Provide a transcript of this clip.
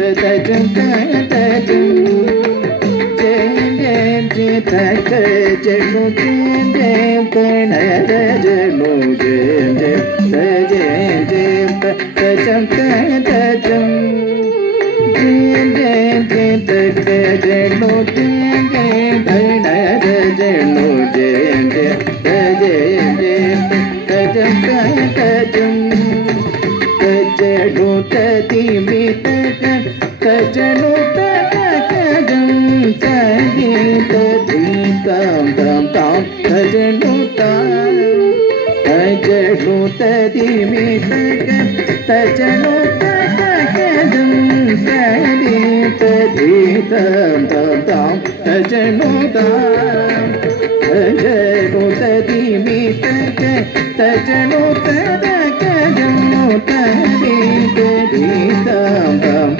தஜம் தஜம் தக ஜனு தனர ஜனு தஜம் தஜம் ஜனு தனர ஜனு தஜம் தஜம் தஜனு ததிமி தஜனு தஜம் ததி ததி tam tam tam தஜனு தஜனு ததிமி தஜனு தஜம் ததி ததி tam tam tam தஜனு தஜனு ததிமி தஜனு தஜம் ததி ததி